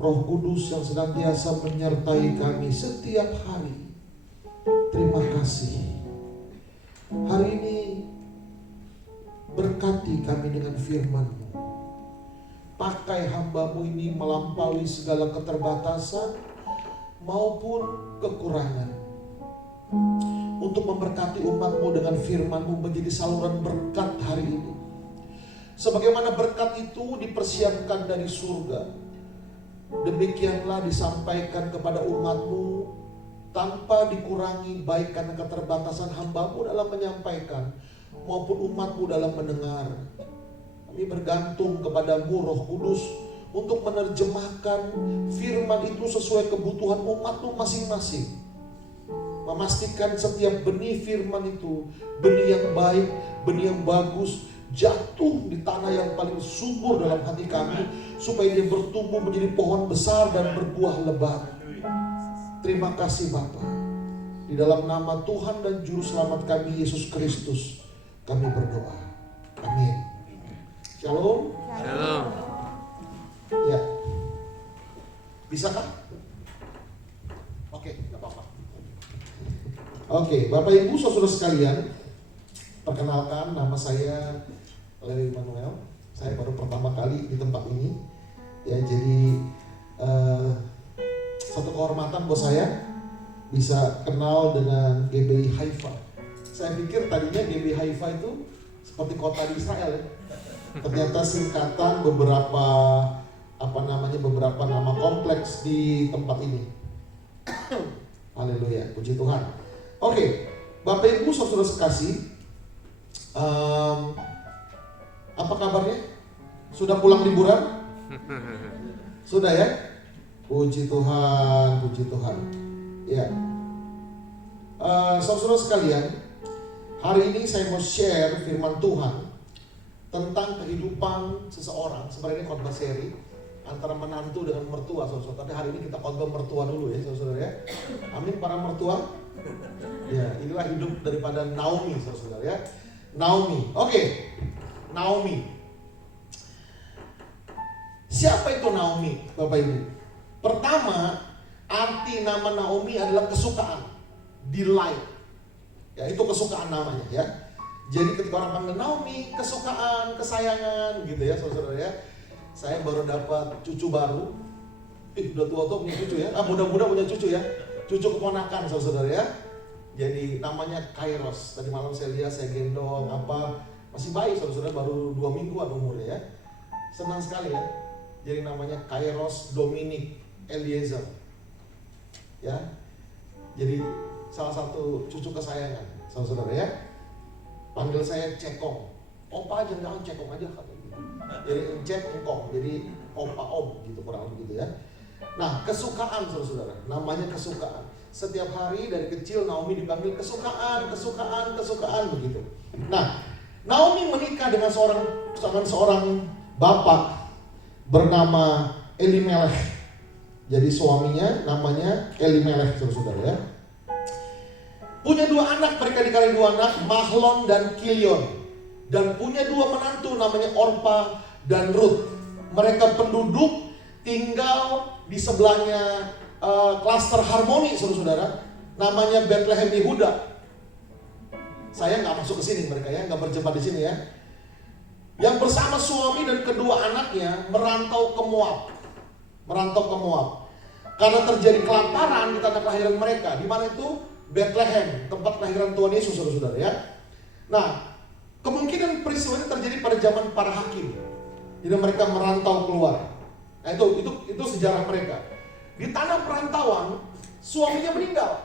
Roh Kudus yang senantiasa menyertai kami setiap hari. Terima kasih. Hari ini berkati kami dengan firman-Mu. Pakai hamba-Mu ini melampaui segala keterbatasan maupun kekurangan, untuk memberkati umat-Mu dengan firman-Mu menjadi saluran berkat hari ini. Sebagaimana berkat itu dipersiapkan dari surga, demikianlah disampaikan kepada umat-Mu tanpa dikurangi, baik karena keterbatasan hamba-Mu dalam menyampaikan maupun umat-Mu dalam mendengar. Kami bergantung kepada-Mu Roh Kudus untuk menerjemahkan firman itu sesuai kebutuhan umat-Mu masing-masing. Memastikan setiap benih firman itu benih yang baik, benih yang bagus, jatuh di tanah yang paling subur dalam hati kami, supaya dia bertumbuh menjadi pohon besar dan berbuah lebat. Terima kasih Bapa. Di dalam nama Tuhan dan Juru Selamat kami Yesus Kristus kami berdoa. Amin. Shalom. Shalom. Ya. Bisakah? Oke, enggak apa-apa. Oke, Bapak Ibu saudara sekalian, perkenalkan, nama saya Larry Manuel. Saya baru pertama kali di tempat ini. Ya, jadi satu kehormatan buat saya bisa kenal dengan GBI Haifa. Saya pikir tadinya GBI Haifa itu seperti kota di Israel ya. Ternyata singkatan beberapa nama kompleks di tempat ini. Haleluya, puji Tuhan. Oke, Bapak Ibu saudara sekasih, apa kabarnya? Sudah pulang liburan? Sudah ya? Puji Tuhan, puji Tuhan. Ya, saudara sekalian, hari ini saya mau share firman Tuhan tentang kehidupan seseorang. Sebenarnya ini khotbah seri antara menantu dengan mertua, saudara. Tapi hari ini kita khotbah mertua dulu ya, saudara ya. Amin para mertua. Ya, inilah hidup daripada Naomi, saudara ya. Naomi. Oke. Naomi. Siapa itu Naomi, Bapak Ibu? Pertama, arti nama Naomi adalah kesukaan, delight. Ya, itu kesukaan namanya ya. Jadi ketika orang panggil Naomi, kesukaan, kesayangan gitu ya, saudara ya. Saya baru dapat cucu baru. Udah tua-tua punya cucu ya. Muda-muda punya cucu ya. Cucu keponakan, saudara ya. Jadi namanya Kairos. Tadi malam saya lihat, saya gendong masih bayi, saudara, baru 2 mingguan umurnya ya. Senang sekali ya. Jadi namanya Kairos Dominic Eliezer. Ya. Jadi salah satu cucu kesayangan, saudara ya. Panggil saya Cekong. Opa aja, jangan Cekong aja katanya gitu. Jadi Cek Engkong, jadi opa om gitu, kurang lebih gitu ya. Nah, kesukaan saudara, namanya kesukaan. Setiap hari dari kecil Naomi dipanggil kesukaan begitu. Nah, Naomi menikah dengan seorang bapak bernama Elimelech. Jadi suaminya namanya Elimelech, saudara ya. Punya 2 anak, mereka dikali 2 anak, Mahlon dan Kilion. Dan punya 2 menantu namanya Orpa dan Ruth. Mereka penduduk tinggal di sebelahnya klaster Harmoni, saudara. Namanya Bethlehem Yehuda. Saya nggak masuk ke sini mereka ya, nggak berjemaat di sini ya. Yang bersama suami dan kedua anaknya merantau ke Moab. Karena terjadi kelaparan di tanah kelahiran mereka. Di mana itu? Bethlehem, tempat kelahiran Tuhan Yesus, saudara ya. Nah, kemungkinan peristiwa ini terjadi pada zaman para hakim. Jadi mereka merantau keluar. Nah, itu sejarah mereka. Di tanah perantauan, suaminya meninggal.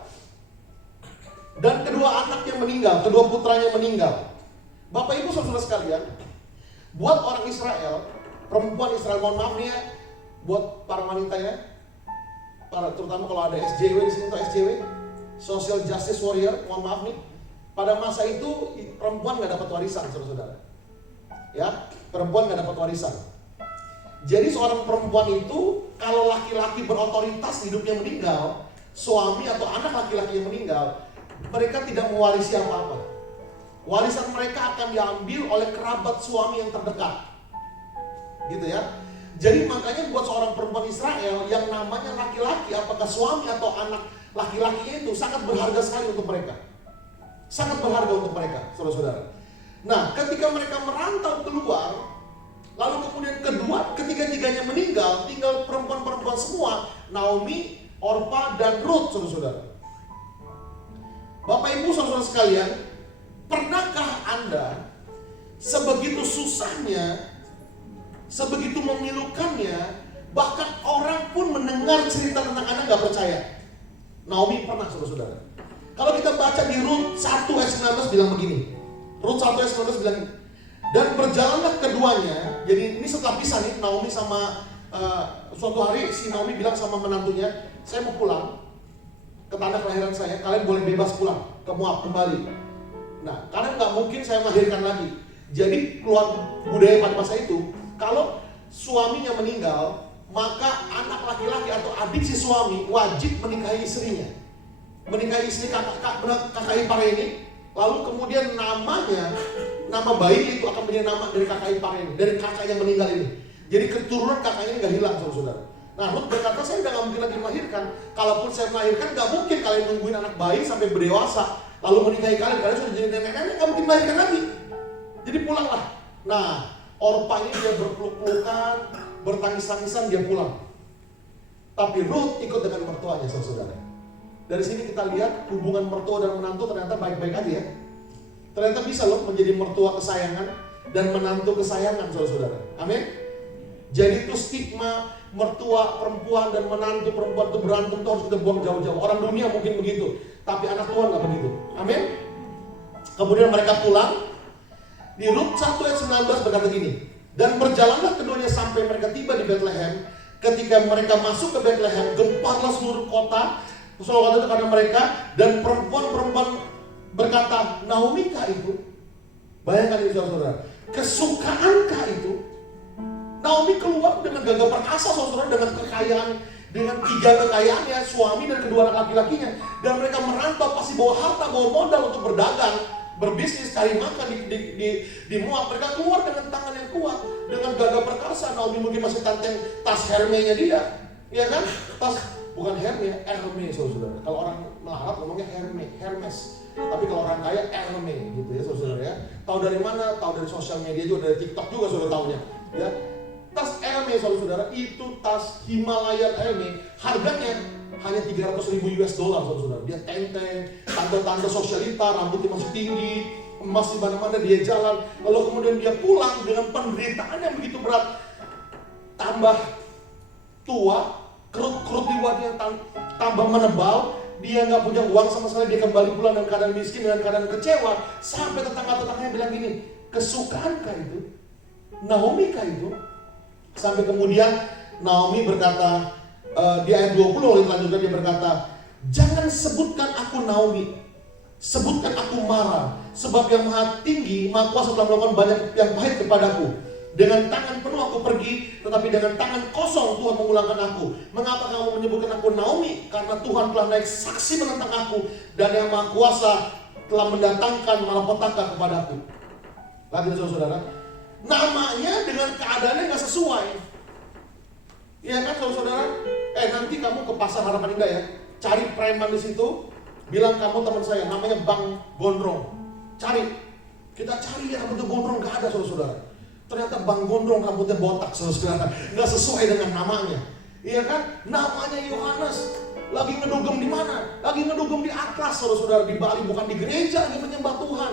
Dan kedua anaknya meninggal, kedua putranya meninggal. Bapak Ibu saudara sekalian, buat orang Israel, perempuan Israel, mohon maaf nih ya, buat para wanitanya, terutama kalau ada SJW di sini, atau SJW, Social Justice Warrior, mohon maaf nih, pada masa itu perempuan nggak dapat warisan, saudara-saudara. Ya, perempuan nggak dapat warisan. Jadi seorang perempuan itu, kalau laki-laki berotoritas hidupnya meninggal, suami atau anak laki-laki yang meninggal, mereka tidak mewarisi apa-apa. Warisan mereka akan diambil oleh kerabat suami yang terdekat, gitu ya. Jadi makanya buat seorang perempuan Israel yang namanya laki-laki, apakah suami atau anak laki-lakinya itu sangat berharga sekali untuk mereka. Sangat berharga untuk mereka, saudara-saudara. Nah, ketika mereka merantau keluar, lalu kemudian ketiga-tiganya meninggal, tinggal perempuan-perempuan semua, Naomi, Orpa, dan Ruth, saudara-saudara. Bapak Ibu saudara sekalian, pernahkah Anda sebegitu susahnya, sebegitu memilukannya, bahkan orang pun mendengar cerita tentang Anda gak percaya? Naomi pernah, saudara-saudara. Kalau kita baca di Rut 1 ayat 19 bilang begini. Rut 1 ayat 19 bilang, dan berjalanlah keduanya. Jadi ini setelah pisah nih, Naomi sama suatu hari si Naomi bilang sama menantunya, saya mau pulang ke tanah kelahiran saya, kalian boleh bebas pulang ke Moab kembali. Nah, karena nggak mungkin saya melahirkan lagi. Jadi keluar budaya pada masa itu, kalau suaminya meninggal, maka anak laki-laki atau adik si suami wajib menikahi istrinya, menikahi istri kakak ipar ini. Lalu kemudian nama bayi itu akan menjadi nama dari kakak ipar ini, dari kakak yang meninggal ini. Jadi keturunan kakaknya ini nggak hilang, saudara. Nah, Ruth berkata, saya udah gak mungkin lagi melahirkan. Kalaupun saya melahirkan, gak mungkin kalian nungguin anak bayi sampai berdewasa lalu menikahi kalian sudah jadi nenek-nenek, gak mungkin melahirkan lagi. Jadi pulanglah. Nah, Orpa ini dia berpeluk-pelukan, bertangis-tangisan, dia pulang. Tapi Ruth ikut dengan mertuanya, saudara. Dari sini kita lihat hubungan mertua dan menantu ternyata baik-baik aja ya. Ternyata bisa loh menjadi mertua kesayangan dan menantu kesayangan, saudara-saudara. Amin. Jadi itu stigma mertua perempuan dan menantu perempuan itu berantem itu harus kita buang jauh-jauh. Orang dunia mungkin begitu, tapi anak Tuhan gak begitu. Amin. Kemudian mereka pulang. Di Rut 1 ayat 19 berkata gini, dan berjalanlah keduanya sampai mereka tiba di Bethlehem. Ketika mereka masuk ke Bethlehem, gemparlah seluruh kota itu karena mereka, dan perempuan-perempuan berkata, Naomi kah itu? Bayangkan ini saudara, kesukaankah itu? Naomi keluar dengan gagah perkasa, saudara, dengan kekayaan, dengan 3 kekayaannya, suami dan kedua anak laki-lakinya, dan mereka merantau pasti bawa harta, bawa modal untuk berdagang, berbisnis, cari makan di Moab. Mereka keluar dengan tangan yang kuat, dengan gagah perkasa. Naomi mungkin masih tanteng tas Hermes-nya dia, ya kan? Tas bukan Hermes, Hermes, saudara. Kalau orang melarat ngomongnya Hermes. Tapi kalau orang kaya Hermes, gitu ya, saudara ya. Tahu dari mana? Tahu dari sosial media juga, dari TikTok juga, saudara tahunya. Ya. Tas Hermes, saudara, itu tas Himalayan Hermes, harganya hanya 300.000 US dollar, saudara. Dia tenteng, tanda-tanda sosialita, rambutnya masih tinggi, emas di mana-mana dia jalan. Lalu kemudian dia pulang dengan penderitaan yang begitu berat, tambah tua, kerut-kerut di wajahnya tambah menebal. Dia nggak punya uang sama sekali, dia kembali pulang dengan keadaan miskin, dengan keadaan kecewa. Sampai tetangga-tetangganya bilang gini, kesukaankah itu? Naomi kah itu? Sampai kemudian Naomi berkata, di ayat 20 oleh selanjutnya dia berkata, jangan sebutkan aku Naomi, sebutkan aku Mara, sebab yang maha tinggi, maha kuasa telah melakukan banyak yang pahit kepadaku. Dengan tangan penuh aku pergi, tetapi dengan tangan kosong Tuhan memulangkan aku. Mengapa kamu menyebutkan aku Naomi? Karena Tuhan telah naik saksi menentang aku, dan yang maha kuasa telah mendatangkan malapetaka kepadaku. Lagi saudara, namanya dengan keadaannya gak sesuai. Iya kan saudara? Nanti kamu ke pasar Harapan Indah ya, cari preman di situ, bilang kamu teman saya, namanya Bang Gondrong. Cari, kita cari ya rambutnya gondrong, gak ada saudara. Ternyata Bang Gondrong rambutnya botak, saudara, nggak sesuai dengan namanya, iya kan? Namanya Yohanes, lagi ngedugem di mana? Lagi ngedugem di Atlas, saudara, di Bali, bukan di gereja, lagi menyembah Tuhan.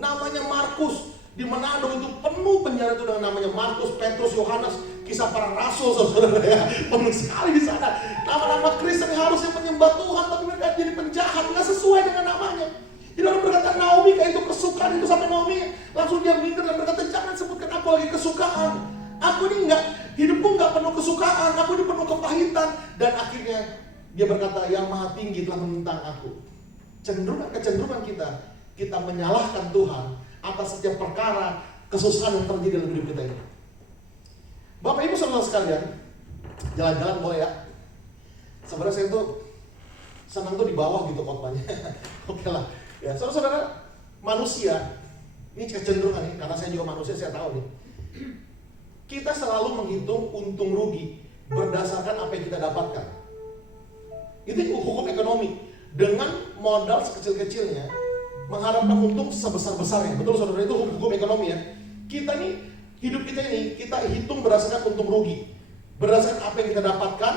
Namanya Markus, di Manado itu penuh penjara itu dengan namanya Markus, Petrus, Yohanes, kisah para rasul, saudara ya, penuh sekali di sana. Nama-nama Kristen yang harusnya menyembah Tuhan, tapi mereka jadi penjahat, nggak sesuai dengan namanya. Jadi orang berkata Naomi kayak itu kesukaan itu, sampai Naomi langsung dia minder dan berkata jangan sebutkan aku lagi kesukaan. Aku ini hidupku nggak penuh kesukaan, aku ini penuh kepahitan. Dan akhirnya dia berkata yang maha tinggi telah menentang aku. Kecenderungan kita menyalahkan Tuhan atas setiap perkara kesusahan yang terjadi dalam hidup kita ini. Bapak Ibu saudara sekalian, jalan-jalan boleh ya. Sebenarnya saya tuh senang tuh di bawah gitu khotbahnya. Oke lah. Ya, saudara-saudara, manusia, ini kecenderungan nih, karena saya juga manusia, saya tahu nih. kita selalu menghitung untung rugi berdasarkan apa yang kita dapatkan. Itu hukum ekonomi. Dengan modal sekecil-kecilnya mengharapkan untung sebesar-besarnya. Betul saudara, itu hukum ekonomi ya. Kita nih, hidup kita ini kita hitung berdasarkan untung rugi, berdasarkan apa yang kita dapatkan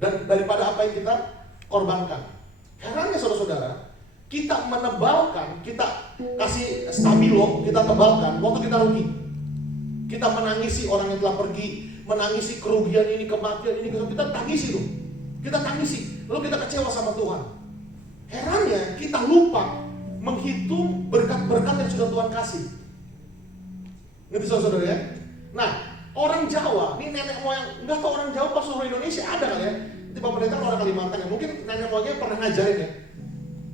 dan daripada apa yang kita korbankan. Herannya saudara-saudara, kita menebalkan, kita kasih stabilo, kita tebalkan waktu kita rugi. Kita menangisi orang yang telah pergi, menangisi kerugian ini, kematian ini, kita tangisi tuh. Kita tangisi, lalu kita kecewa sama Tuhan. Herannya kita lupa menghitung berkat-berkat yang sudah Tuhan kasih. Ngerti saudara ya? Nah, orang Jawa, ini nenek moyang, enggak tahu orang Jawa pas seluruh Indonesia ada kali ya. Di Bapak Pendeta orang Kalimantan ya, mungkin nenek moyangnya pernah ngajarin ya.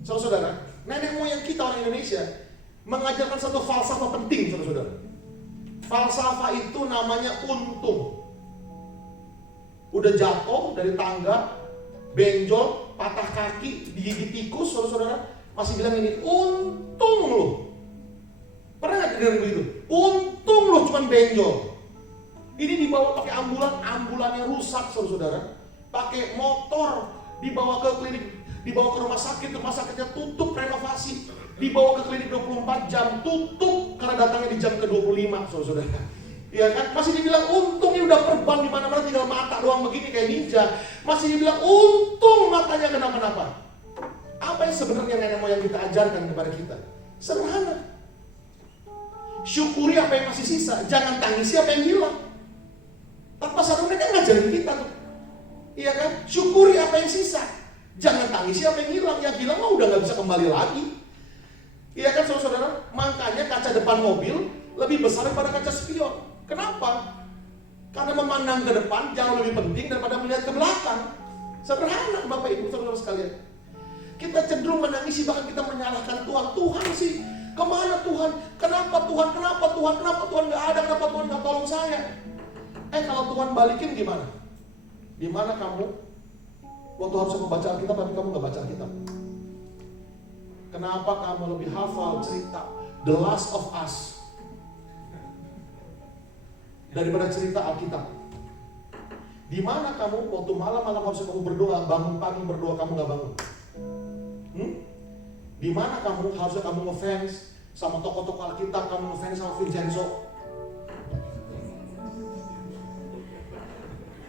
Saudara-saudara, nenek moyang kita orang Indonesia mengajarkan satu falsafah penting, saudara-saudara. Falsafah itu namanya untung. Udah jatuh dari tangga, benjol, patah kaki, digigit tikus, saudara-saudara, masih bilang ini, untung loh. Pernah nggak dengar begitu? Untung loh cuman benjol. Ini dibawa pakai ambulannya rusak, saudara-saudara. Pakai motor, dibawa ke klinik, dibawa ke rumah sakitnya tutup renovasi. Dibawa ke klinik 24 jam, tutup karena datangnya di jam ke-25, saudara-saudara. Iya kan? Masih dibilang untung, ini udah perban di mana-mana, tinggal mata doang begini kayak ninja. Masih dibilang untung matanya kenapa-napa. Apa yang sebenarnya nenek moyang kita ajarkan kepada kita? Sederhana. Syukuri apa yang masih sisa, jangan tangisi apa yang hilang. Tanpa sadar mereka ngajarin kita tuh. Iya kan? Syukuri apa yang sisa, jangan tangisi apa yang hilang. Yang hilang mah udah gak bisa kembali lagi. Iya kan saudara-saudara? Makanya kaca depan mobil lebih besar daripada kaca spion. Kenapa? Karena memandang ke depan jauh lebih penting daripada melihat ke belakang. Sederhana Bapak Ibu saudara sekalian. Kita cenderung menangisi, bahkan kita menyalahkan Tuhan. Tuhan sih, kemana Tuhan? Kenapa Tuhan? Kenapa Tuhan? Kenapa Tuhan gak ada? Kenapa Tuhan gak tolong saya? Kalau Tuhan balikin gimana? Di mana kamu? Waktu harusnya membaca Alkitab tapi kamu gak baca Alkitab. Kenapa kamu lebih hafal cerita The Last of Us daripada cerita Alkitab? Di mana kamu waktu malam-malam harusnya kamu berdoa, bangun pagi berdoa kamu gak bangun? Di mana kamu harusnya kamu ngefans sama tokoh-tokoh Alkitab, kamu ngefans sama Vincenzo,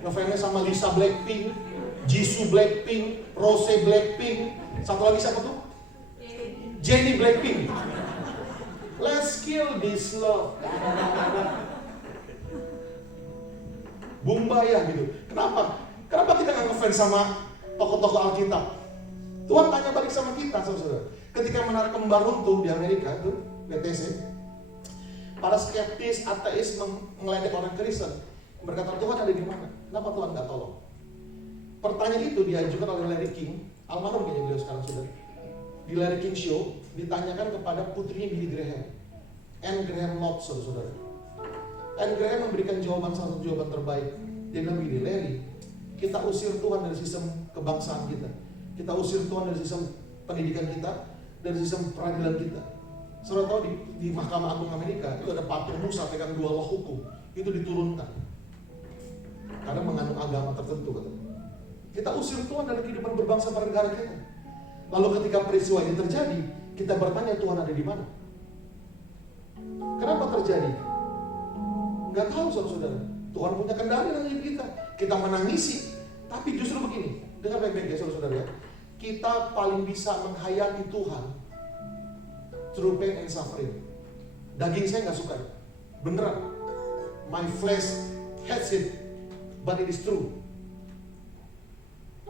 ngefans sama Lisa Blackpink, Jisoo Blackpink, Rose Blackpink, satu lagi siapa tuh? Jennie Blackpink. Let's kill this love. Bumbaya gitu. Kenapa? Kenapa kita nggak ngefans sama tokoh-tokoh Alkitab? Tuhan tanya balik sama kita, saudara. Ketika menara kembar runtuh di Amerika itu, BTC, para skeptis, ateis ngeledek orang Kristen, berkata Tuhan ada di mana? Kenapa Tuhan nggak tolong? Pertanyaan itu diajukan oleh Larry King, almarhum kayaknya beliau sekarang sudah. Di Larry King Show ditanyakan kepada putrinya Billy Graham, Anne Graham Lotz, saudara. Anne Graham memberikan jawaban, salah satu jawaban terbaik. Dia bilang begini, Larry, kita usir Tuhan dari sistem kebangsaan kita. Kita usir Tuhan dari sistem pendidikan kita, dari sistem peradilan kita. Saudara tahu di Mahkamah Agung Amerika itu ada patung Musa pegang dua loh hukum, itu diturunkan karena mengandung agama tertentu. Kita usir Tuhan dari kehidupan berbangsa bernegara kita. Lalu ketika peristiwa ini terjadi, kita bertanya Tuhan ada di mana? Kenapa terjadi? Nggak tahu saudara-saudara. Tuhan punya kendali dalam hidup kita. Kita menangisi, tapi justru begini. Dengar baik-baik ya saudara-saudara ya. Kita paling bisa menghayati Tuhan through pain and suffering. Daging saya nggak suka, beneran. My flesh hates it, but it is true.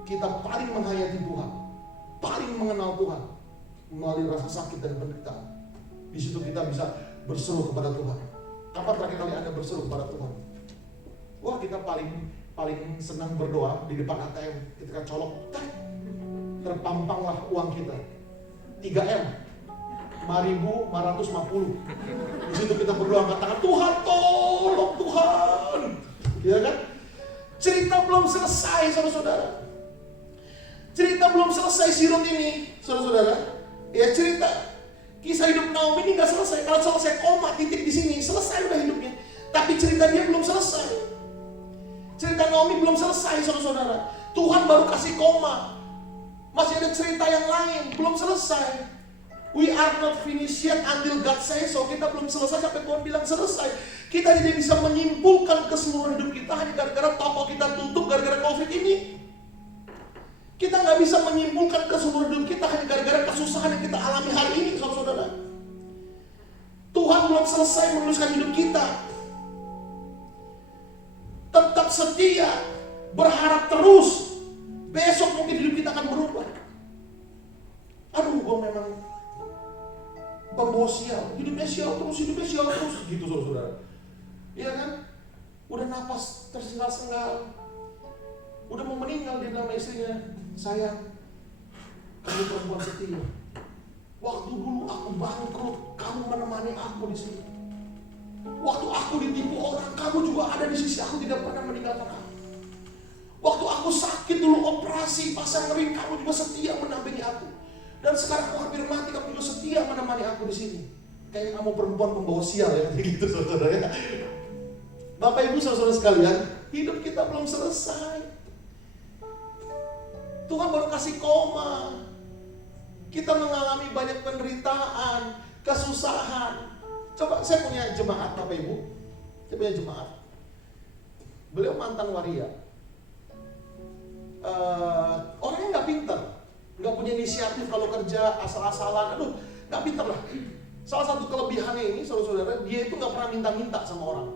Kita paling menghayati Tuhan, paling mengenal Tuhan melalui rasa sakit dan penderitaan. Di situ kita bisa berseru kepada Tuhan. Kapan terakhir kali Anda berseru kepada Tuhan? Wah, kita paling senang berdoa di depan ATM ketika colok, terpampanglah uang kita 3M 5.450. Di situ kita berdoa katakan Tuhan tolong Tuhan, ya kan? Cerita belum selesai saudara-saudara. Cerita belum selesai sirut ini saudara-saudara. Ya cerita kisah hidup Naomi ini nggak selesai. Kalau selesai koma titik di sini selesai udah hidupnya. Tapi cerita dia belum selesai. Cerita Naomi belum selesai, saudara-saudara. Tuhan baru kasih koma. Masih ada cerita yang lain, belum selesai. We are not finished yet until God says so. Kita belum selesai sampai Tuhan bilang selesai. Kita tidak bisa menyimpulkan keseluruhan hidup kita hanya gara-gara toko kita tutup gara-gara COVID ini. Kita nggak bisa menyimpulkan keseluruhan hidup kita hanya gara-gara kesusahan yang kita alami hari ini, saudara-saudara. Tuhan belum selesai menuliskan hidup kita. Tetap setia, berharap terus. Besok mungkin hidup kita akan berubah. Aduh, gue memang pembawa sial, hidupnya sial terus, gitu saudara. Iya kan? Udah napas tersengal-sengal, udah mau meninggal, dia bilang sama istrinya, sayang, kamu perempuan setia. Waktu dulu aku bangkrut, kamu menemani aku di sini. Waktu aku ditipu orang, kamu juga ada di sisi aku, tidak pernah meninggalkan aku. Waktu aku sakit dulu operasi, pasang ring, kamu juga setia mendampingi aku. Dan sekarang aku hampir mati, kamu juga setia menemani aku di sini. Kayaknya kamu perempuan pembawa sial ya, gitu saudara ya. Bapak Ibu saudara sekalian, hidup kita belum selesai. Tuhan baru kasih koma. Kita mengalami banyak penderitaan, kesusahan. Coba saya punya jemaat Bapak Ibu. Saya punya jemaat. Beliau mantan waria. Orangnya nggak pintar, nggak punya inisiatif kalau kerja asal-asalan. Aduh, nggak pintar lah. Salah satu kelebihannya ini, saudara-saudara, dia itu nggak pernah minta-minta sama orang.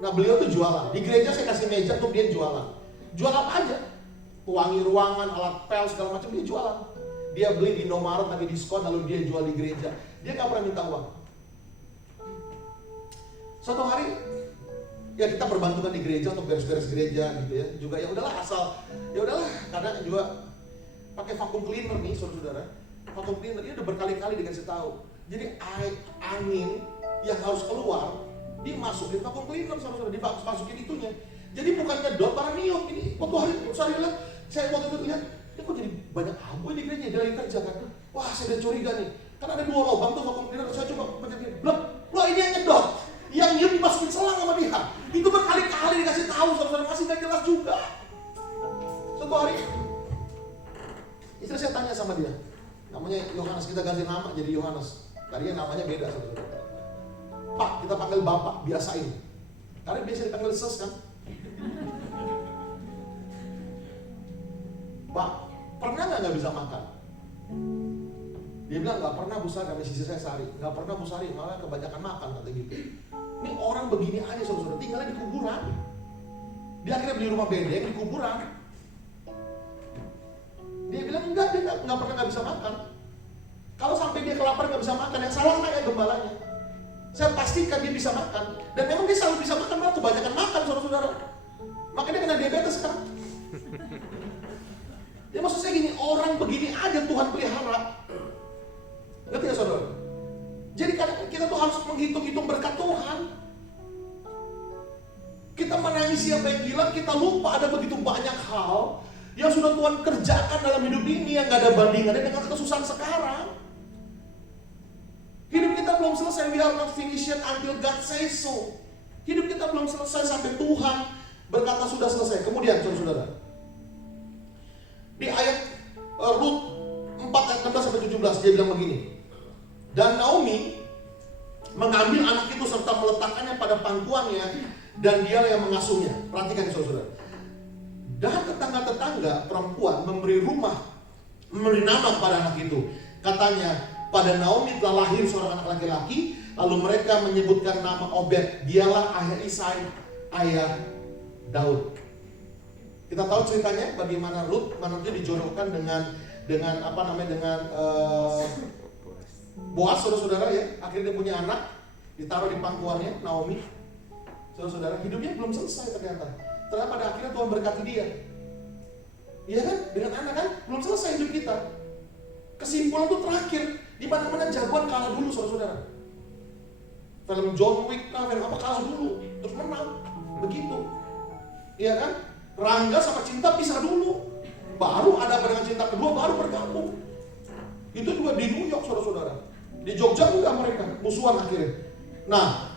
Nah, beliau tuh jualan. Di gereja saya kasih meja untuk dia jualan. Jual apa aja? Pewangi ruangan, alat pel, segala macam dia jualan. Dia beli di Indomaret lagi diskon, lalu dia jual di gereja. Dia nggak pernah minta uang. Suatu hari, ya kita perbantukan di gereja untuk beres-beres gereja gitu ya. Juga ya udahlah karena juga pakai vacuum cleaner nih saudara-saudara. Vacuum cleaner ini udah berkali-kali dikasih tahu. Jadi angin yang harus keluar dimasukin vacuum cleaner saudara-saudara, dimasukin itunya. Jadi bukan nyedot para niup ini. Waktu hari itu saya waktu itu lihat, ini kok jadi banyak abu di gereja, dia lagi kerja kan. Wah, saya udah curiga nih. Karena ada 2 lubang tuh vacuum cleaner, saya coba pencet blok. Loh, ini yang nyedot. Yang niup dimasukin selang sama dia. Itu berkali-kali dikasih tahu saudara, masih gak jelas juga. Suatu hari istri saya tanya sama dia, namanya Yohanes, kita ganti nama jadi Yohanes. Tadinya namanya beda saudara. Pak, kita panggil Bapak, biasain. Karena biasa dipanggil Ses kan. Pak, pernah nggak bisa makan? Dia bilang nggak pernah Bu Sari, kami sisi saya Sari. Nggak pernah Bu Sari, malah kebanyakan makan kata gitu. Ini orang begini aja saudara, tinggalnya di kuburan. Dia akhirnya beli rumah bedeng di kuburan. Dia bilang enggak, dia nggak pernah nggak bisa makan. Kalau sampai dia kelaparan nggak bisa makan, yang salah saya gembalanya. Saya pastikan dia bisa makan. Dan memang dia selalu bisa makan, malah kebanyakan makan saudara-saudara. Makanya dia kena diabetes kan. Ya maksud saya gini, orang begini aja Tuhan pelihara. Ngerti ya saudara? Jadi kadang kita tuh harus menghitung-hitung berkat Tuhan. Kita menangis siapa yang hilang, kita lupa ada begitu banyak hal yang sudah Tuhan kerjakan dalam hidup ini yang gak ada bandingannya dengan kesusahan sekarang. Hidup kita belum selesai, we are not finished yet until God says so. Hidup kita belum selesai sampai Tuhan berkata sudah selesai. Kemudian saudara-saudara, di ayat Rut 4 ayat 16-17 dia bilang begini. Dan Naomi mengambil anak itu serta meletakkannya pada pangkuannya dan dialah yang mengasuhnya. Perhatikan ya saudara. Dan tetangga-tetangga perempuan memberi nama kepada anak itu. Katanya, pada Naomi telah lahir seorang anak laki-laki. Lalu mereka menyebutkan nama Obed. Dialah ayah Isai, ayah Daud. Kita tahu ceritanya bagaimana Rut nanti dijodohkan dengan Boaz, saudara-saudara ya. Akhirnya dia punya anak, ditaruh di pangkuannya Naomi. Saudara-saudara, hidupnya belum selesai ternyata. Ternyata pada akhirnya Tuhan berkati dia. Iya kan? Dengan anak kan belum selesai hidup kita. Kesimpulan itu terakhir, di mana-mana jagoan kalah dulu saudara-saudara. Film John Wick film apa kalah dulu, terus menang. Begitu. Iya kan? Rangga sama Cinta pisah dulu. Baru ada barengan Cinta kedua baru bergabung. Itu juga di New York saudara-saudara. Di Jogja juga mereka musuhan akhirnya. Nah,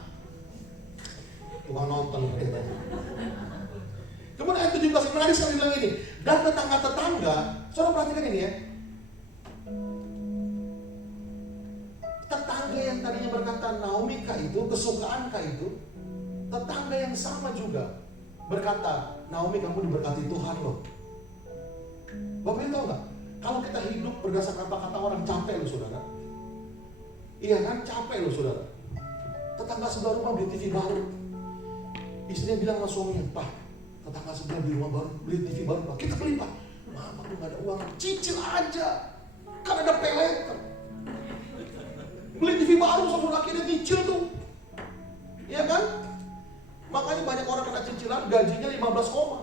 tukang nonton katanya. Kemudian ayat 17 menarik sekali bilang ini. Dan tetangga-tetangga, saudara perhatikan ini ya. Tetangga yang tadinya berkata Naomi kah itu, kesukaan kah itu, tetangga yang sama juga berkata, Naomi kamu diberkati Tuhan loh. Bapak Ibu tahu nggak? Kalau kita hidup berdasarkan kata-kata orang, capek loh saudara. Iya kan, capek loh saudara. Tetangga sebelah rumah beli TV baru. Istrinya bilang sama suaminya, Pak, tetangga sebelah beli rumah baru, beli TV baru, Pak. Kita beli, Pak. Mama tuh nggak ada uang, cicil aja. Kan ada peleter. Beli TV baru, saudara akhirnya cicil tuh. Iya kan? Makanya banyak orang kena cicilan, gajinya 15 koma.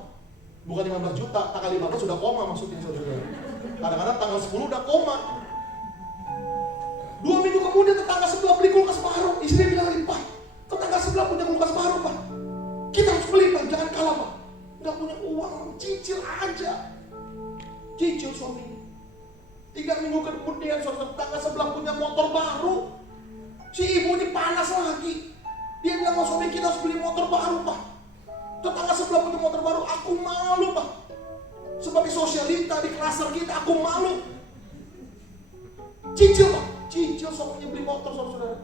Bukan 15 juta, tanggal 15 sudah koma maksudnya saudara. Kadang-kadang tanggal 10 udah koma. 2 minggu kemudian tetangga sebelah beli kulkas baru. Istrinya bilang lagi, Pak, tetangga sebelah punya kulkas baru, Pak. Kita harus beli, Pak, jangan kalah, Pak. Gak punya uang, cicil aja. Cicil suaminya. 3 minggu kemudian tetangga sebelah punya motor baru. Si ibu ini panas lagi. Dia bilang sama suami, kita harus beli motor baru, Pak. Tetangga sebelah punya motor baru, aku malu, Pak. Sebagai sosialita di klaster kita, aku malu. Cicil, Pak. Cicil suaminya beli motor, saudara.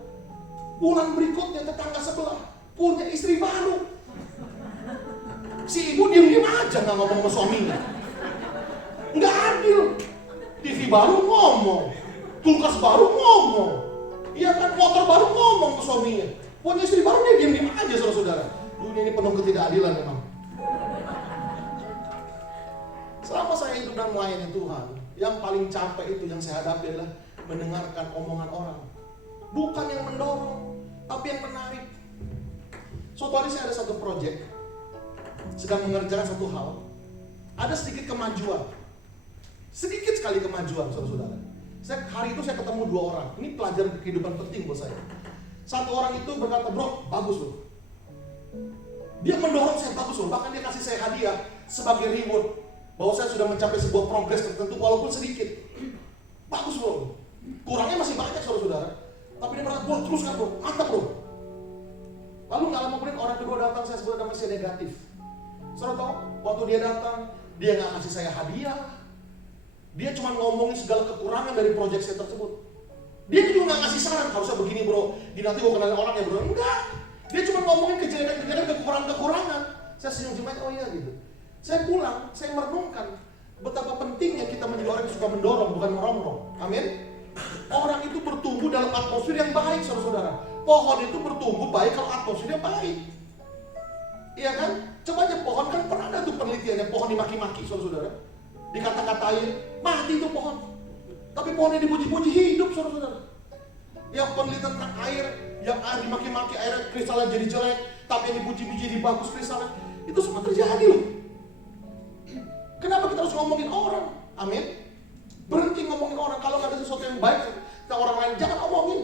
Bulan berikutnya tetangga sebelah punya istri baru. Si ibu diam-diam aja nggak ngomong sama suaminya. Nggak adil. TV baru ngomong, kulkas baru ngomong, iya kan, motor baru ngomong ke suaminya. Punya istri baru dia diam-diam aja, saudara-saudara. Dunia ini penuh ketidakadilan memang. Selama saya hidup dan melayani Tuhan, yang paling capek itu yang saya hadapi adalah mendengarkan omongan orang. Bukan yang mendorong, tapi yang menarik. Suatu hari saya ada satu proyek, sedang mengerjakan satu hal. Ada sedikit kemajuan. Sedikit sekali kemajuan, saudara-saudara. Hari itu saya ketemu 2 orang. Ini pelajaran kehidupan penting buat saya. Satu orang itu berkata, bro, bagus loh. Dia mendorong saya, bagus loh. Bahkan dia kasih saya hadiah sebagai reward. Bahwa saya sudah mencapai sebuah progres tertentu walaupun sedikit. Bagus loh. Kurangnya masih banyak, saudara-saudara. Tapi dia berkata, bro, teruskan bro, mantap bro. Lalu gak lama kemudian orang kedua datang, saya sebut namanya si negatif. Saudara tahu, waktu dia datang, dia gak kasih saya hadiah. Dia cuma ngomongin segala kekurangan dari proyek saya tersebut. Dia juga gak ngasih saran, harusnya begini bro, di nanti gue kenalin orang ya bro. Enggak, dia cuma ngomongin kejadian-kejadian, kekurangan-kekurangan. Saya senyum-senyum aja, oh iya gitu. Saya pulang, saya merenungkan betapa pentingnya kita menjadi orang yang suka mendorong, bukan merongrong. Amin. Orang itu bertumbuh dalam atmosfer yang baik, saudara-saudara. Pohon itu bertumbuh baik kalau atmosfernya baik. Iya kan? Coba aja pohon kan pernah ada tuh penelitiannya, pohon dimaki-maki, saudara-saudara. Dikata-katain, mati itu pohon. Tapi pohon yang dipuji-puji hidup, saudara-saudara. Yang penelitian tentang air, yang air dimaki-maki, air kristalnya jadi jelek, tapi yang dipuji-puji jadi bagus kristalnya. Itu semua terjadi loh. Kenapa kita harus ngomongin orang? Amin. Berhenti ngomongin orang. Kalau nggak ada sesuatu yang baik ke orang lain, jangan omongin.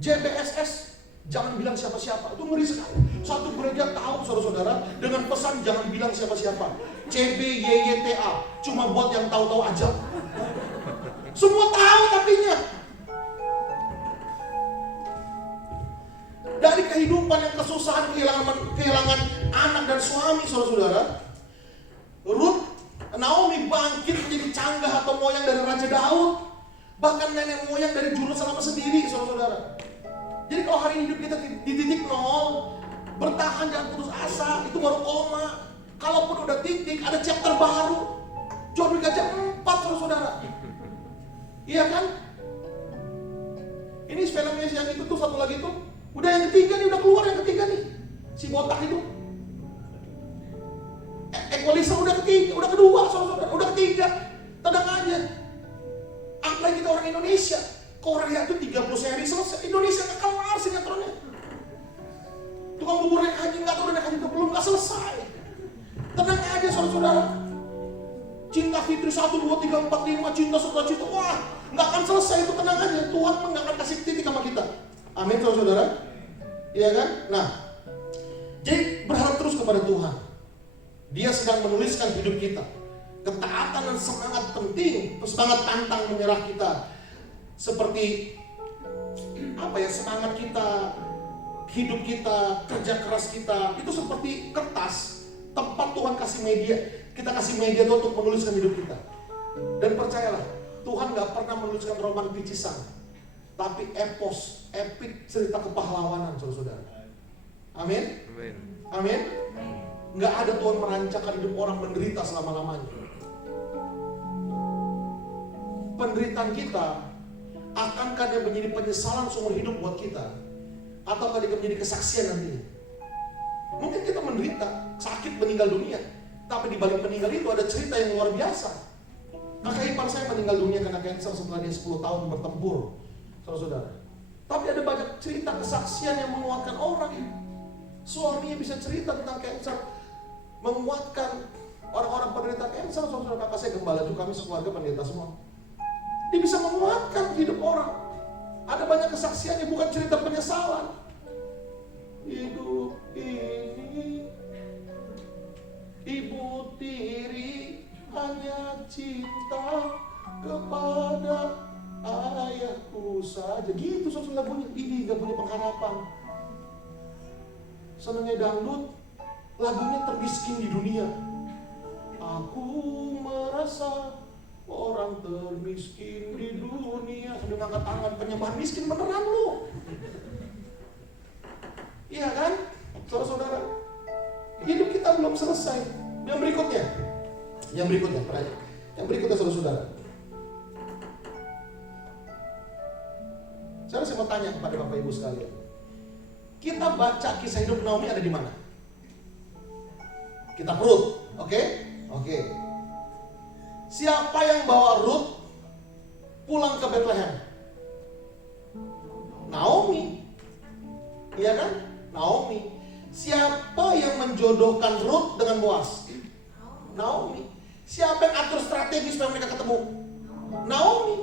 JBSS, jangan bilang siapa-siapa. Itu ngeri sekali. Satu gereja tahu, saudara-saudara, dengan pesan jangan bilang siapa-siapa. CBYYTA, cuma buat yang tahu-tahu aja. Semua tahu tapinya. Dari kehidupan yang kesusahan, kehilangan anak dan suami, saudara-saudara, Ruth, Naomi bangkit menjadi canggah atau moyang dari Raja Daud. Bahkan nenek moyang dari juru selamat sendiri, saudara-saudara. Jadi kalau hari hidup kita di titik 0, bertahan jangan putus asa, itu baru koma. Kalaupun udah titik, ada chapter baru. John Wick aja 4, saudara-saudara. Iya kan? Ini filmnya yang itu tuh, satu lagi tuh. Udah yang ketiga nih, udah keluar yang ketiga nih. Si botak itu. Equalizer udah ketiga, udah kedua, saudara-saudara, udah ketiga. Tenang aja. Apalagi kita orang Indonesia. Korea itu 30 seri selesai. Indonesia gak kelar sinetronnya. Tukang bubur naik haji gak tahu udah naik haji belum, gak selesai. Tenang aja saudara-saudara. Cinta Fitri 1, 2, 3, 4, 5, cinta setelah cinta. Wah, gak akan selesai itu, tenang aja. Tuhan gak akan kasih titik sama kita. Amin saudara-saudara. Iya kan? Nah, jadi berharap terus kepada Tuhan. Dia sedang menuliskan hidup kita. Ketaatan dan semangat penting, semangat pantang menyerah kita. Seperti apa ya, semangat kita hidup kita, kerja keras kita, itu seperti kertas, tempat Tuhan kasih media. Kita kasih media itu untuk menuliskan hidup kita. Dan percayalah, Tuhan gak pernah menuliskan roman picisan, tapi epos, epic cerita kepahlawanan, saudara-saudara. Amin? Amin? Gak ada Tuhan merancangkan hidup orang menderita selama-lamanya. Penderitaan kita, akankah dia menjadi penyesalan seumur hidup buat kita? Ataukah dia menjadi kesaksian nantinya? Mungkin kita menderita, sakit, meninggal dunia, tapi di balik meninggal itu ada cerita yang luar biasa. Kakak ipar saya meninggal dunia karena kanker setelah dia 10 tahun bertempur, saudara-saudara. Tapi ada banyak cerita kesaksian yang menguatkan orang. Suaminya bisa cerita tentang kanker, menguatkan orang-orang penderita kanker. Saudara, kakak saya gembala juga, kami sekeluarga penderita semua. Dia bisa menguatkan hidup orang. Ada banyak kesaksiannya, bukan cerita penyesalan. Hidup ini Ibu tiri hanya cinta kepada ayahku saja. Gitu saudara lagunya. Ini gak punya pengharapan. Senangnya dangdut, lagunya termiskin di dunia. Aku merasa orang termiskin di dunia. Sambil ngangkat tangan, penyembahan miskin beneran lu. Iya kan? Saudara-saudara, hidup kita belum selesai. Yang berikutnya, saudara-saudara. Saya mau tanya kepada Bapak Ibu sekalian. Kita baca kisah hidup Naomi ada di mana? Kita Rut, oke? Siapa yang bawa Rut pulang ke Bethlehem? Naomi. Iya kan? Naomi. Siapa yang menjodohkan Rut dengan Boaz? Naomi. Siapa yang atur strategi supaya mereka ketemu? Naomi.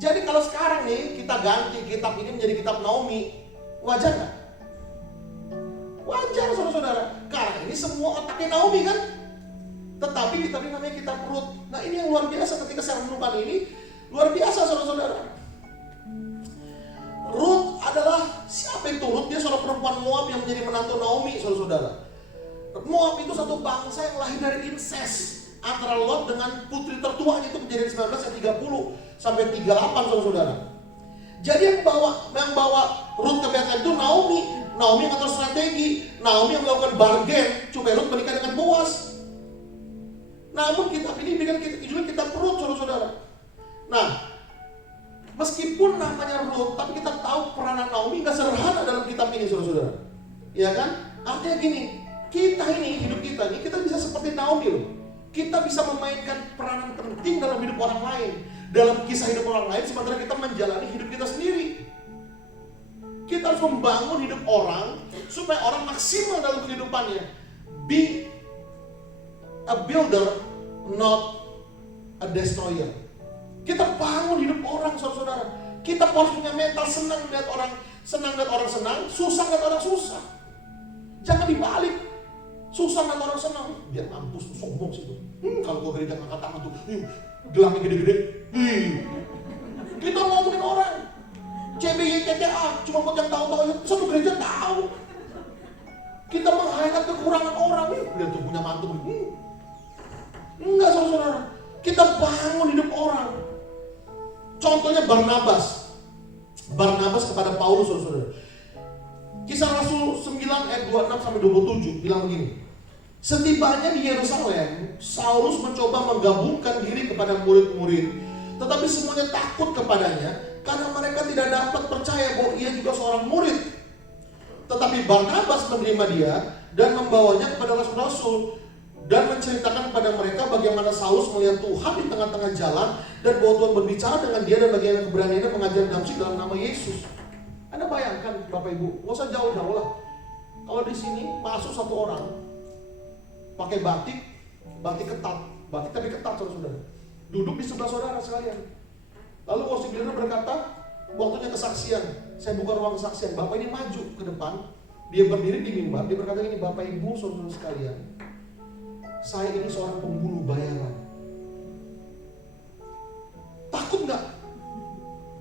Jadi kalau sekarang nih kita ganti kitab ini menjadi kitab Naomi, wajar gak? Wajar saudara-saudara. Karena ini semua otaknya Naomi kan? Tetapi kitab ini namanya kitab Rut. Nah ini yang luar biasa ketika saya renungkan ini. Luar biasa saudara-saudara. Rut adalah, siapa itu Rut? Dia seorang perempuan Moab yang menjadi menantu Naomi, saudara-saudara. Moab itu satu bangsa yang lahir dari incest antara Lot dengan putri tertuanya, itu Kejadian 19 ayat 30 sampai 38, saudara-saudara. Jadi yang bawa Rut ke Bethlehem itu Naomi. Naomi yang atur strategi, Naomi yang melakukan bargain supaya Rut menikah dengan Boaz. Namun kitab ini bikin juga kitab Rut, saudara-saudara. Nah, meskipun namanya Rut, tapi kita tahu peranan Naomi gak sederhana dalam kitab ini, saudara-saudara. Ya kan? Artinya gini, kita ini, hidup kita ini, kita bisa seperti Naomi loh. Kita bisa memainkan peranan penting dalam hidup orang lain, dalam kisah hidup orang lain, sementara kita menjalani hidup kita sendiri. Kita harus membangun hidup orang supaya orang maksimal dalam kehidupannya. Be a builder, not a destroyer. Kita bangun hidup orang, saudara-saudara. Kita harus punya mental senang lihat orang senang, susah lihat orang susah. Jangan dibalik. Susah lihat orang senang, biar mampus tuh, sombong sih tuh. Kalau gua gereja ngangkat tangan tuh, gelangnya gede-gede. Kita ngomongin orang. CBYTTA cuma buat yang tahu-tahu, satu gereja tahu. Kita meng-highlight kekurangan orang. Lihat tuh punya mantu. Enggak, saudara-saudara. Kita bangun hidup orang. Contohnya Barnabas kepada Paulus, saudara-saudara. Kisah Rasul 9 ayat 26 sampai 27 bilang begini. Setibanya di Yerusalem, Saulus mencoba menggabungkan diri kepada murid-murid, tetapi semuanya takut kepadanya karena mereka tidak dapat percaya bahwa ia juga seorang murid. Tetapi Barnabas menerima dia dan membawanya kepada rasul-rasul dan menceritakan kepada mereka bagaimana Saulus melihat Tuhan di tengah-tengah jalan dan bahwa Tuhan berbicara dengan dia dan bagaimana keberaniannya mengajar Damsyik dalam nama Yesus. Anda bayangkan Bapak Ibu, nggak usah jauh-jauh lah. Kalau di sini masuk satu orang pakai batik ketat, batik tapi ketat, saudara. Duduk di sebelah saudara sekalian. Lalu worship leader berkata, waktunya kesaksian. Saya buka ruang kesaksian. Bapak ini maju ke depan, dia berdiri di mimbar, dia berkata gini, Bapak Ibu saudara sekalian, saya ini seorang pembunuh bayaran. Takut nggak?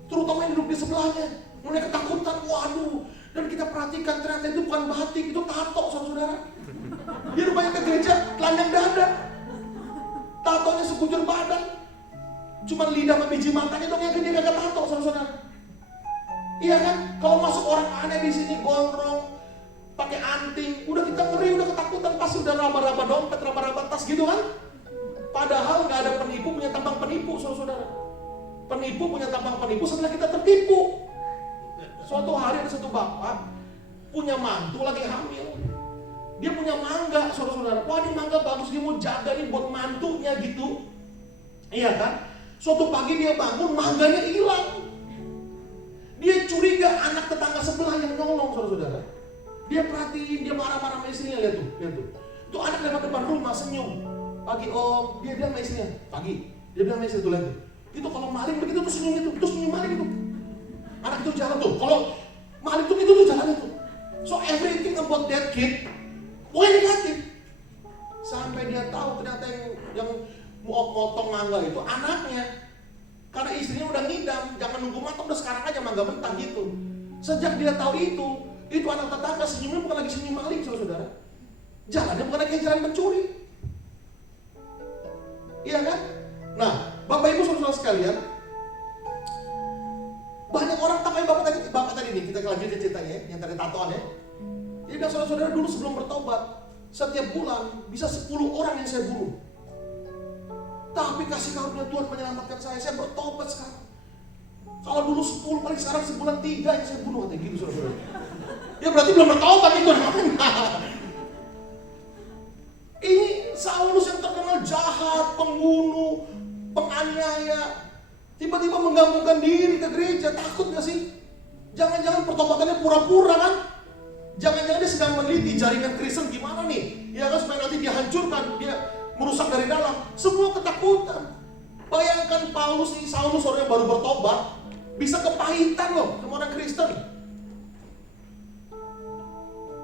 Terutama yang duduk di sebelahnya. Mulai ketakutan, waduh, Dan kita perhatikan ternyata itu bukan batik, itu tato saudara-saudara. Dia rupanya ke gereja telanjang dada, tatonya sekujur badan, cuma lidah sama biji matanya dong yang dia kagak tato saudara-saudara. Iya kan? Kalau masuk orang aneh di sini gondrong, pakai anting, udah kita ngeri, udah ketakutan, pasti udah raba-raba dompet, raba-raba tas gitu kan? Padahal nggak ada penipu punya tampang penipu saudara-saudara. Penipu punya tampang penipu setelah kita tertipu. Suatu hari ada satu bapak punya mantu lagi hamil. Dia punya mangga, saudara-saudara. Wah, ini mangga bagus, dia mau jaga nih buat mantunya gitu. Iya kan? Suatu pagi dia bangun, mangganya hilang. Dia curiga anak tetangga sebelah yang nyolong, saudara-saudara. Dia perhatiin, dia marah-marah sama istrinya, lihat tuh. Itu anak lewat depan rumah senyum. Pagi om, dia bilang sama istrinya, pagi. Dia bilang sama istrinya, tuh lihat tuh. Itu kalau maling begitu tuh senyum itu senyum maling itu. Anak itu jalan tuh, kalau maling itu tuh jalan itu. So everything about that kid, pokoknya negatif. Sampai dia tahu ternyata yang motong mangga itu anaknya. Karena istrinya udah ngidam, jangan nunggu matang, udah sekarang aja mangga mentah gitu. Sejak dia tahu itu anak tetangga senyumnya bukan lagi senyum maling, saudara. Jalannya bukan lagi jalan pencuri. Iya kan? Nah, Bapak Ibu saudara sekalian, banyak orang tak kayak bapak tadi nih, kita lanjutin ceritanya yang tadi tatoan ya. Jadi saudara-saudara dulu sebelum bertobat, setiap bulan bisa 10 orang yang saya bunuh. Tapi kasih karunia Tuhan menyelamatkan saya bertobat sekarang. Kalau dulu 10 paling sekarang sebulan 3 yang saya bunuh, katanya gitu saudara-saudara. Ya berarti belum bertobat itu. Ini Saulus yang terkenal jahat, pembunuh, penganiaya, tiba-tiba menggabungkan diri ke gereja. Takut gak sih? Jangan-jangan pertobatannya pura-pura kan? Jangan-jangan dia sedang meneliti jaringan Kristen gimana nih? Ya kan, supaya nanti dia hancurkan, dia merusak dari dalam. Semua ketakutan. Bayangkan Saulus orang yang baru bertobat, bisa kepahitan loh sama orang Kristen.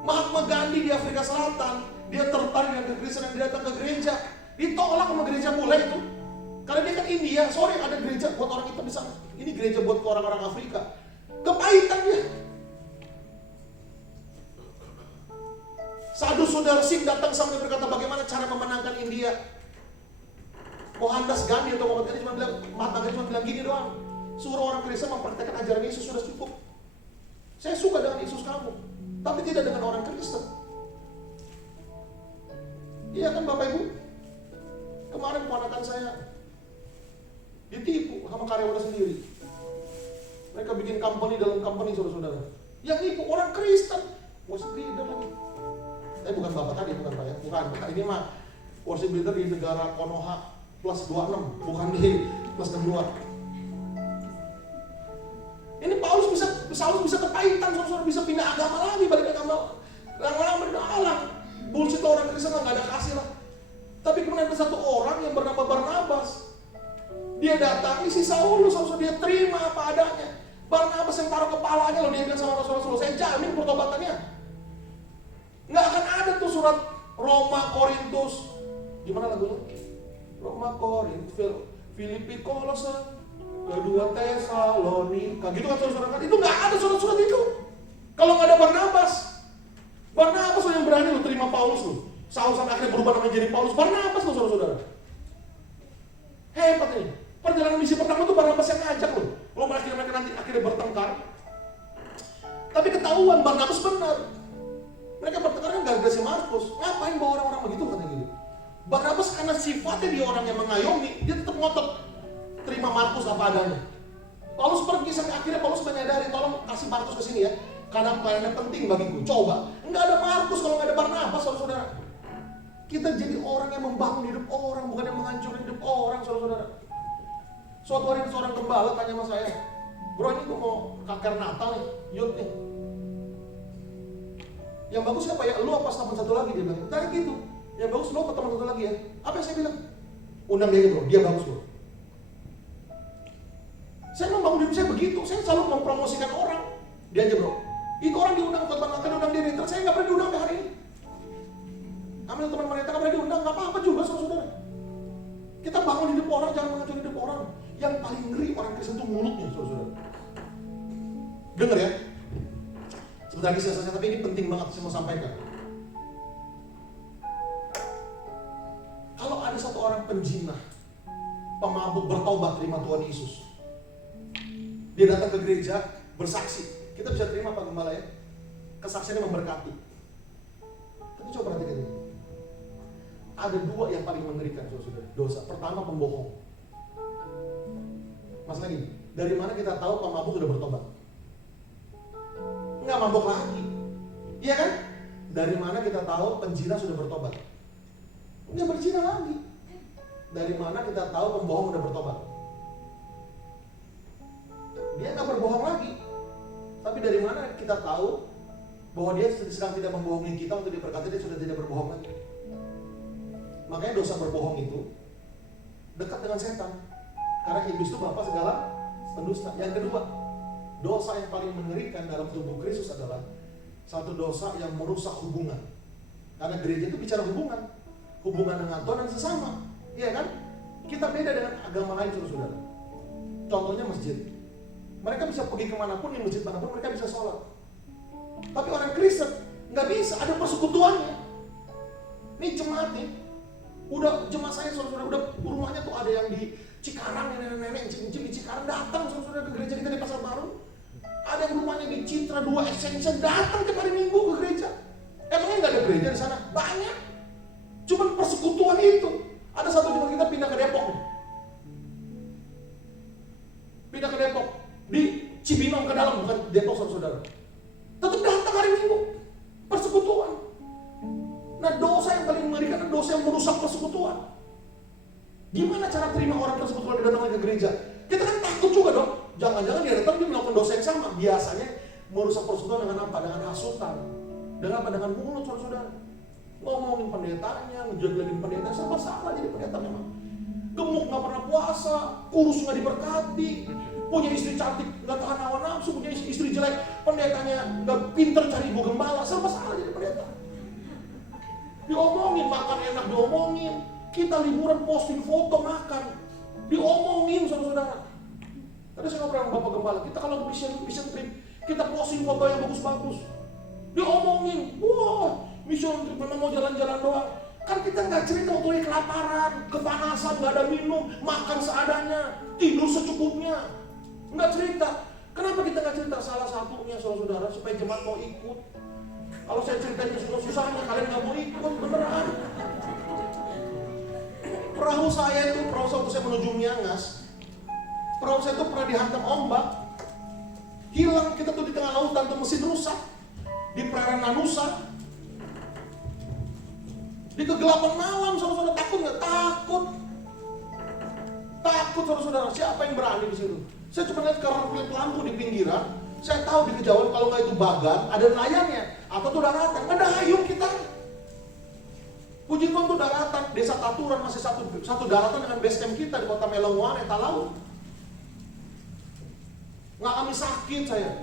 Mahatma Gandhi di Afrika Selatan, dia tertarik dengan kekristenan, dia datang ke gereja, ditolak sama gereja bule itu. Karena dia kan India, sorry ada gereja buat orang hitam di sana. Ini gereja buat orang-orang Afrika. Kepahitan dia. Sadhu Sundar Singh datang sampai berkata bagaimana cara memenangkan India. Mohandas Gandhi atau Mahatma Gandhi cuma bilang gini doang. Suruh orang Kristen mempraktekkan ajaran Yesus sudah cukup. Saya suka dengan Yesus kamu, tapi tidak dengan orang Kristen. Iya kan Bapak Ibu? Kemarin ponakan saya ditipu sama karyawannya sendiri. Mereka bikin company dalam company, saudara-saudara. Yang nipu orang Kristen, worship leader lagi. Bukan Bapak tadi, bukan Pak ya. Bukan. Ini mah worship leader di negara Konoha plus 26, bukan di plus 62. Ini Saulus bisa kepahitan, saudara, bisa pindah agama lagi, balik agama yang lama di alam. Bullshit orang Kristen nggak ada kasih lah. Tapi kemudian ada satu orang yang bernama Barnabas. Dia datangi si Saulus, dia terima apa adanya. Barnabas yang taruh kepalanya loh, dia bilang sama Rasul-Rasul, saya jamin pertobatannya. Nggak akan ada tuh surat Roma, Korintus, gimana lagunya? Roma, Korintus, Filipi, Kolose, kedua Tesalonika, gitu kan saudara-saudara kan? Itu nggak ada surat-surat itu. Kalau nggak ada Barnabas loh yang berani loh terima Paulus loh. Saul sampai akhirnya berubah namanya jadi Paulus. Barnabas loh saudara-saudara. Hebat ini. Perjalanan misi pertama tuh Barnabas yang ngajak loh. Kalau mereka nanti akhirnya bertengkar. Tapi ketahuan Barnabas benar. Mereka bertengkar kan gara-gara si Markus. Ngapain bawa orang-orang begitu katanya gitu. Barnabas karena sifatnya dia orang yang mengayomi, dia tetap ngotot terima Markus apa adanya. Paulus pergi sampai akhirnya Paulus menyadari, tolong kasih Markus ke sini ya. Karena pelayanannya penting bagiku. Coba, enggak ada Markus kalau enggak ada Barnabas, saudara-saudara. Kita jadi orang yang membangun hidup orang, bukan yang menghancurkan hidup orang, saudara-saudara. Suatu hari seorang gembala tanya sama saya, bro ini gue mau kakar Natal nih, youth nih. Yang bagus siapa ya? Lu apa teman satu lagi? Dia bilang, tadi gitu. Yang bagus lu apa teman satu lagi ya? Apa yang saya bilang? Undang dia bro, dia bagus bro. Saya membangun hidup saya begitu, saya selalu mempromosikan orang. Dia aja bro, itu orang diundang khotbah Natal, diundang di retret, saya nggak pernah diundang hari ini. Ambil teman mereka nggak pernah diundang, nggak apa-apa juga saudara. Kita bangun hidup orang, jangan menghancurkan hidup orang. Yang paling ngeri orang Kristen itu mulutnya, saudara. Dengar ya. Tadi saya selesai, tapi ini penting banget saya mau sampaikan. Kalau ada satu orang penjinah, pemabuk bertobat terima Tuhan Yesus, dia datang ke gereja bersaksi, kita bisa terima Pak Gembala ya, kesaksiannya memberkati. Tapi coba perhatikan ini, ada dua yang paling mengerikan saudara, dosa. Pertama, pembohong. Mas lagi, dari mana kita tahu pemabuk sudah bertobat? Nggak mabuk lagi, iya kan? Dari mana kita tahu penjina sudah bertobat? Nggak berzina lagi. Dari mana kita tahu pembohong sudah bertobat? Dia nggak berbohong lagi. Tapi dari mana kita tahu bahwa dia sedang tidak membohongi kita untuk diberkati, dia sudah tidak berbohong lagi? Makanya dosa berbohong itu dekat dengan setan. Karena iblis itu bapa segala pendusta. Yang kedua, dosa yang paling mengerikan dalam tubuh Kristus adalah satu dosa yang merusak hubungan. Karena gereja itu bicara hubungan dengan Tuhan dan sesama, iya kan? Kita beda dengan agama lain, saudara. Contohnya masjid. Mereka bisa pergi kemanapun, di masjid manapun mereka bisa sholat. Tapi orang Kristen nggak bisa, ada persekutuannya. Ini jemaat nih, udah jemaat saya saudara, udah rumahnya tuh ada yang di Cikarang, nenek-nenek cicing di Cikarang datang saudara ke gereja kita di Pasar Baru. Ada yang rumahnya di Citra 2 Extension datang tiap hari Minggu ke gereja. Emangnya nggak ada gereja di sana? Banyak. Cuman persekutuan itu. Ada satu jemaat kita pindah ke Depok. Pindah ke Depok. Di Cibinong ke dalam, bukan Depok saudara. Tetap datang hari Minggu. Persekutuan. Nah, dosa yang paling mengerikan adalah dosa yang merusak persekutuan. Gimana cara terima orang tersebut kalau dia datang ke gereja? Kita kan takut juga dong. Jangan-jangan dia datang dia melakukan dosa yang sama. Biasanya merusak persekutuan dengan apa? Dengan hasutan. Dengan apa? Dengan mulut saudara. Ngomongin pendetanya, ngejelekin pendeta, serba salah jadi pendeta memang. Gemuk nggak pernah puasa, kurus nggak diberkati, punya istri cantik nggak tahan hawa nafsu, punya istri jelek, pendetanya nggak pinter cari ibu gembala, serba salah jadi pendeta. Diomongin makan enak, diomongin. Kita liburan posting foto makan, diomongin saudara. Tadi saya ngobrol sama Bapak Gembala, kita kalau mission trip, kita posting foto yang bagus-bagus, diomongin, wah. Mission trip memang mau jalan-jalan doang. Kan kita nggak cerita waktu kelaparan, kepanasan, nggak ada minum, makan seadanya, tidur secukupnya. Nggak cerita. Kenapa kita nggak cerita? Salah satunya saudara, supaya jemaat mau ikut. Kalau saya ceritain susah-susahnya, kalian nggak mau ikut, beneran. Perahu saya itu, perahu waktu saya menuju Miangas, perahu saya itu pernah dihantam ombak. Hilang, kita tuh di tengah lautan, tuh mesin rusak. Di perairan Nanusa. Di kegelapan malam, saudara-saudara, takut nggak? Takut. Takut, saudara-saudara. Siapa yang berani di situ? Saya cuma lihat kerap-kerap lampu di pinggiran. Saya tahu di kejauhan kalau nggak itu bagan, ada nelayannya. Atau tuh daratan. Nggak ada hayung kita. Puji Tuhan tuh daratan. Desa Taturan masih satu daratan dengan base camp kita di kota Melonguane, Talaut. Nggak kami sakit saya.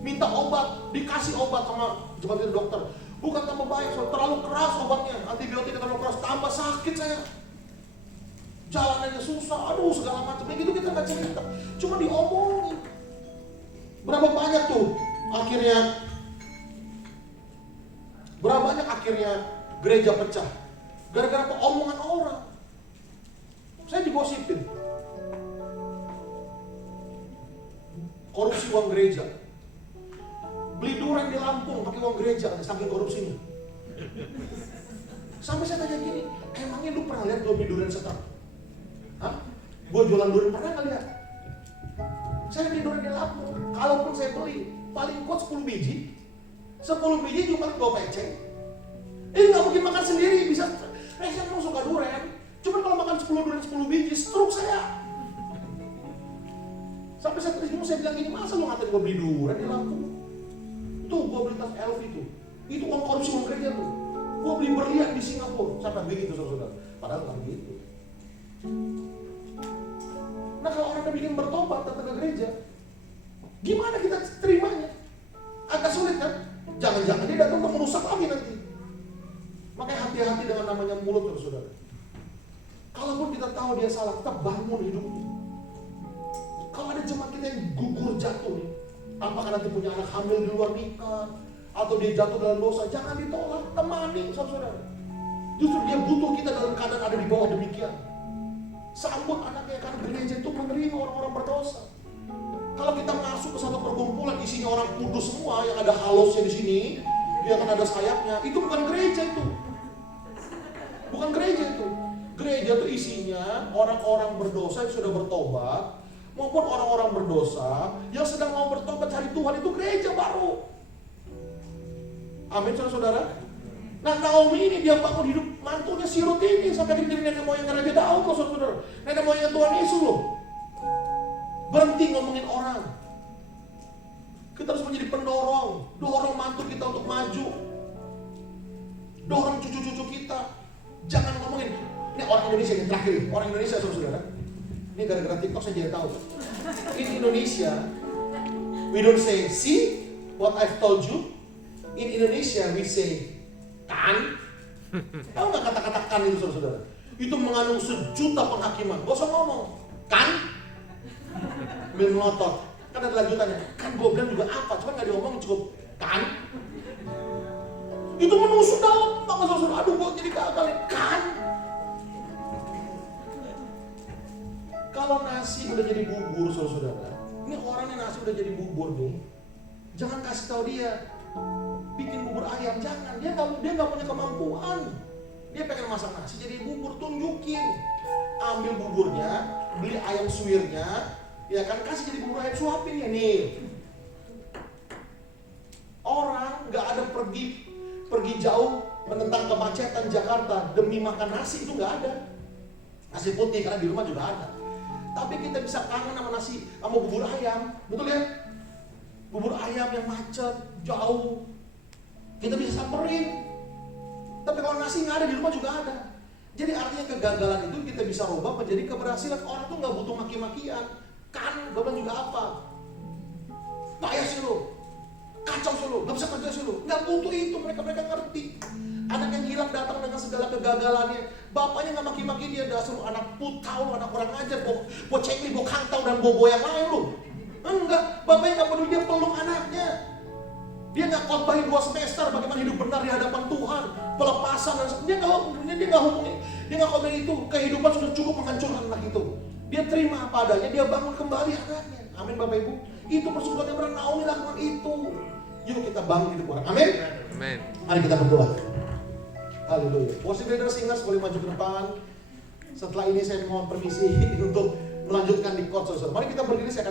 Minta obat, dikasih obat sama jemaat itu dokter. Bukan tambah baik, terlalu keras obatnya, antibiotik terlalu keras, tambah sakit saya. Jalanannya susah, aduh segala macam. Begitu kita nggak cerita, cuma diomongin. Berapa banyak tuh akhirnya gereja pecah? Gara-gara omongan orang. Saya digosipin. Korupsi uang gereja. Beli durian di Lampung pakai uang gereja, saking korupsinya. Sampai saya tanya gini, emangnya lu pernah lihat gue beli durian setar? Hah? Gue jualan durian pernah nggak lihat? Saya beli durian di Lampung. Kalaupun saya beli, paling kuat 10 biji. 10 biji cuma 2 peceng. Nggak mungkin makan sendiri, bisa. Saya memang suka durian. Cuma kalau makan 10 durian 10 biji, stroke saya. Sampai saya terus saya bilang gini, masa lu ngatain gue beli durian di Lampung? Tuh, gue beli tas LV tuh. Itu uang korupsi uang gereja tuh. Gue beli berlian di Singapura. Sampai begitu saudara. Padahal nggak begitu. Nah kalau orang yang bikin bertobat datang ke gereja, gimana kita terimanya? Agak sulit kan? Jangan-jangan dia datang untuk merusak lagi nanti. Makanya hati-hati dengan namanya mulut saudara. Kalaupun kita tahu dia salah, kita bangun hidupnya. Kalau ada jemaat kita yang gugur jatuh nih, apakah nanti punya anak hamil di luar nikah, atau dia jatuh dalam dosa, jangan ditolak, temani saudara. Justru dia butuh kita dalam keadaan ada di bawah demikian. Sambut anaknya, karena gereja itu menerima orang-orang berdosa. Kalau kita masuk ke satu perkumpulan isinya orang kudus semua, yang ada halosnya di sini, dia akan ada sayapnya, itu bukan gereja itu. Bukan gereja itu. Gereja itu isinya orang-orang berdosa yang sudah bertobat, maupun orang-orang berdosa yang sedang mau bertobat cari Tuhan, itu gereja baru. Amin saudara-saudara. Nah Naomi ini dia bangun hidup mantunya si Rut ini sampai jadi nenek moyang Raja Daud loh saudara. Nenek moyang Tuhan Yesus loh. Berhenti ngomongin orang. Kita harus menjadi pendorong, dorong mantu kita untuk maju, dorong cucu-cucu kita. Jangan ngomongin. Ini orang Indonesia yang terakhir, orang Indonesia saudara. Ini gara-gara TikTok saya jadi tahu. In Indonesia, we don't say see what I've told you. In Indonesia we say kan. Tahu nggak kata-kata kan itu saudara? Itu mengandung sejuta penghakiman. Gak usah ngomong kan, ambil melotot. Kan ada lanjutannya. Kan gue bilang juga apa? Cuma nggak diomongin cukup kan. Itu menusuk dalam banget saudara. Aduh gue jadi gagal kan. Kalau nasi udah jadi bubur saudara, ini orang yang nasi udah jadi bubur nih, jangan kasih tahu dia bikin bubur ayam, jangan. Dia nggak punya kemampuan. Dia pengen masak nasi jadi bubur, tunjukin. Ambil buburnya, beli ayam suwirnya, ya kan, kasih jadi bubur ayam, suapin ya nih. Orang nggak ada pergi jauh menentang kemacetan Jakarta demi makan nasi, itu nggak ada. Nasi putih karena di rumah juga ada. Tapi kita bisa kangen sama nasi, sama bubur ayam, betul ya? Bubur ayam yang macet, jauh, kita bisa samperin. Tapi kalau nasi nggak ada, di rumah juga ada. Jadi artinya kegagalan itu kita bisa rubah menjadi keberhasilan. Orang tuh nggak butuh maki-makian. Kan, gue bilang juga apa? Payah sih lo, kacau sih lo, nggak bisa kerja sih lo. Nggak butuh itu, mereka ngerti. Anak yang hilang datang dengan segala kegagalannya. Bapaknya nggak maki-maki dia, dasar lu anak putau, lu anak kurang ajar, bawa cengli, bawa kantau dan bawa yang lain lu. Enggak, bapaknya nggak peduli, dia peluk anaknya. Dia nggak khotbahin 2 semester bagaimana hidup benar di hadapan Tuhan, pelepasan dan dia nggak hubungi, dia nggak khotbahin itu. Kehidupan sudah cukup menghancurkan anak itu. Dia terima apa adanya, dia bangun kembali anaknya. Amin Bapak Ibu. Itu persekutuan yang pernah Naomi lakukan itu. Yuk kita bangun hidup orang. Amin. Amin. Mari kita berdoa. Haleluya. Worship leader singers boleh maju ke depan. Setelah ini saya mohon permisi untuk melanjutkan di court saudara. Mari kita berdiri, saya akan